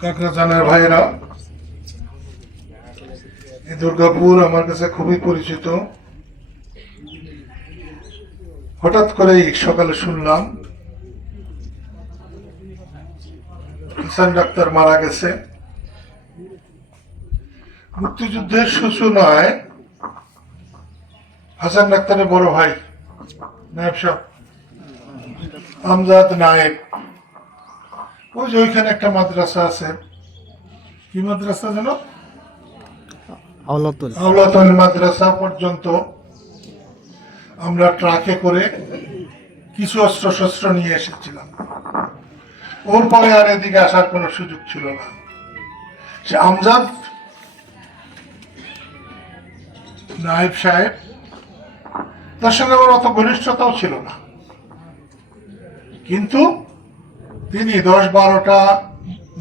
কাকড়াচানের ভাইয়েরা, এই দুর্গাপুর আমার কাছে খুবই পরিচিত। হঠাৎ করেই সকালে শুনলাম, হাসান ডাক্তার মারা গেছে। মুক্তিযুদ্ধের সূচনায় হাসান ডাক্তারের বড় ভাই, নায়ব সাহেব, আমজাদ নায়েক ওই যে ওইখানে একটা মাদ্রাসা আছে। কি মাদ্রাসা যেন? আওলাতুল। মাদ্রাসা পর্যন্ত আমরা ট্রাকে করে কিছু অস্ত্র শস্ত্র নিয়ে এসেছিলাম। ওর পরে আর এদিকে আসার কোনো সুযোগ ছিল না। সে আমজাদ নায়েব সাহেব তার সঙ্গে আমার অত ঘনিষ্ঠতাও ছিল না। কিন্তু তিনি দশ বারোটা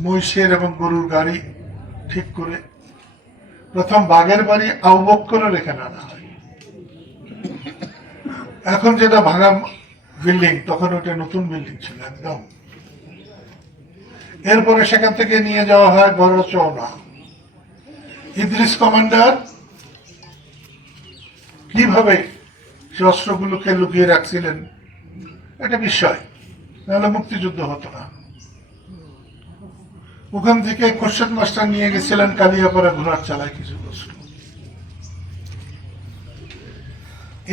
মহিষের এবং গরুর গাড়ি ঠিক করে প্রথম বাঘের বাড়ি আউবক করে এখানে আনা হয় এখন যেটা ভাঙা বিল্ডিং তখন ওটা নতুন বিল্ডিং ছিল একদম। এরপরে সেখান থেকে নিয়ে যাওয়া হয় বড় চৌনা ইদ্রিস কমান্ডার কীভাবে সে অস্ত্রগুলোকে লুকিয়ে রাখছিলেন? এটা বিষয়। নাহলে মুক্তিযুদ্ধ হতো না। ওখান থেকে খোরশেদ মাস্টার নিয়ে গেছিলেন কালিয়াপাড়া ঘোড়ার চালায় কিছু বস্তু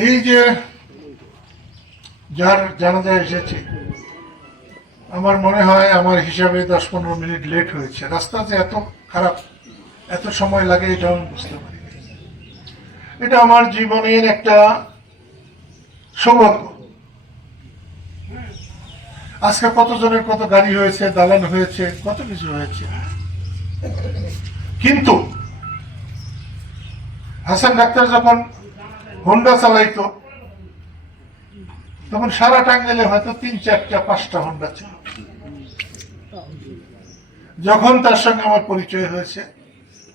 এই যে যার জানাজা এসেছে, আমার মনে হয় আমার হিসাবে দশ পনেরো মিনিট লেট হয়েছে। রাস্তা যে এত খারাপ, এত সময় লাগে এটা আমি বুঝতে পারি এটা আমার জীবনের একটা সৌভাগ্য। আজকে কতজনের কত গাড়ি হয়েছে, দালান হয়েছে, কত কিছু হয়েছে? কিন্তু হাসান ডাক্তার যখন হোন্ডা চালাইতো, তখন সারা টাঙ্গাইলে হয়তো তিন, চারটা, পাঁচটা হোন্ডা ছিল। যখন তার সঙ্গে আমার পরিচয় হয়েছে,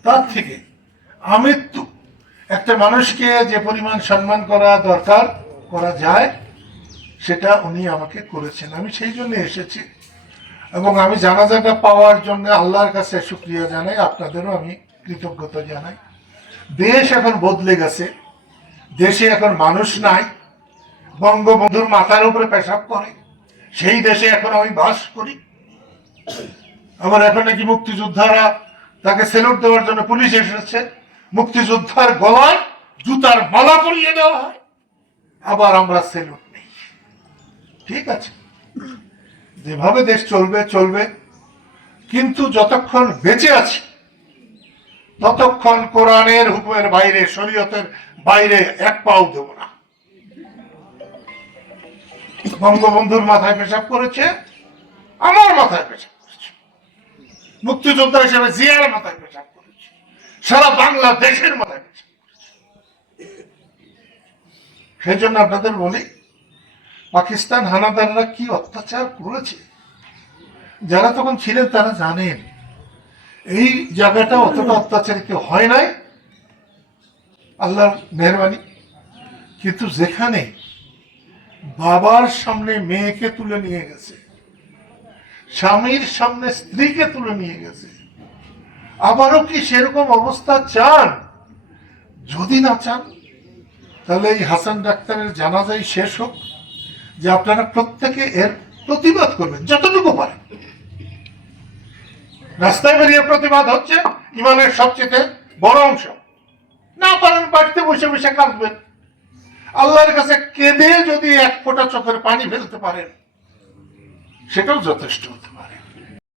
তার থেকে আমৃত্যু। একটা মানুষকে যে পরিমাণ সম্মান করা দরকার, করা যায় সেটা উনি আমাকে করেছেন। আমি সেই জন্য এসেছি। এবং আমি জানাজাটা পাওয়ার জন্য আল্লাহর কাছে শুক্রিয়া জানাই, আপনাদেরও আমি কৃতজ্ঞতা জানাই। দেশ এখন বদলে গেছে। দেশে এখন মানুষ নাই। বঙ্গবন্ধুর মাথার উপরে পেশাব করে। সেই দেশে এখন আমি বাস করি। আমার এখন নাকি মুক্তিযোদ্ধারা তাকে সেলুট দেওয়ার জন্য পুলিশ এসেছে। মুক্তিযোদ্ধার গলায় জুতার মালা পরিয়ে দেওয়া হয়। আবার আমরা সেলুট। ঠিক আছে। যেভাবে দেশ চলবে চলবে। কিন্তু যতক্ষণ বেঁচে আছি, ততক্ষণ কোরআনের হুকুমের বাইরে, শরীয়তের বাইরে এক পাও দেব না। বঙ্গবন্ধুর মাথায় পেশাব করেছে, আমার মাথায় পেশাব করেছে। মুক্তিযোদ্ধা হিসেবে জিয়ার মাথায় পেশাব করেছে। সারা বাংলাদেশের মাথায় পেশাব করেছে। সেই জন্য আপনাদের বলি পাকিস্তান হানাদাররা কি অত্যাচার করেছে? যারা তখন ছিলেন তারা জানেন, এই জায়গাটা অতটা অত্যাচার অত্যাচারিত হয় নাই। আল্লাহর মেহরবানি। কিন্তু যেখানে বাবার সামনে মেয়েকে তুলে নিয়ে গেছে, স্বামীর সামনে স্ত্রীকে তুলে নিয়ে গেছে, আবারও কি সেরকম অবস্থা চান? যদি না চান, তাহলে এই হাসান ডাক্তারের জানাজাই শেষ হোক। যে আপনারা প্রত্যেকে এর প্রতিবাদ করবেন, যতটুকু পারেন। রাস্তায় বেরিয়ে প্রতিবাদ হচ্ছে ইমানের সবচেয়ে বড় অংশ। না পারেন, বাড়িতে বসে বসে কাঁদবেন। আল্লাহর কাছে কেঁদে যদি এক ফোঁটা চোখের পানি ফেলতে পারেন, সেটাও যথেষ্ট হতে পারে।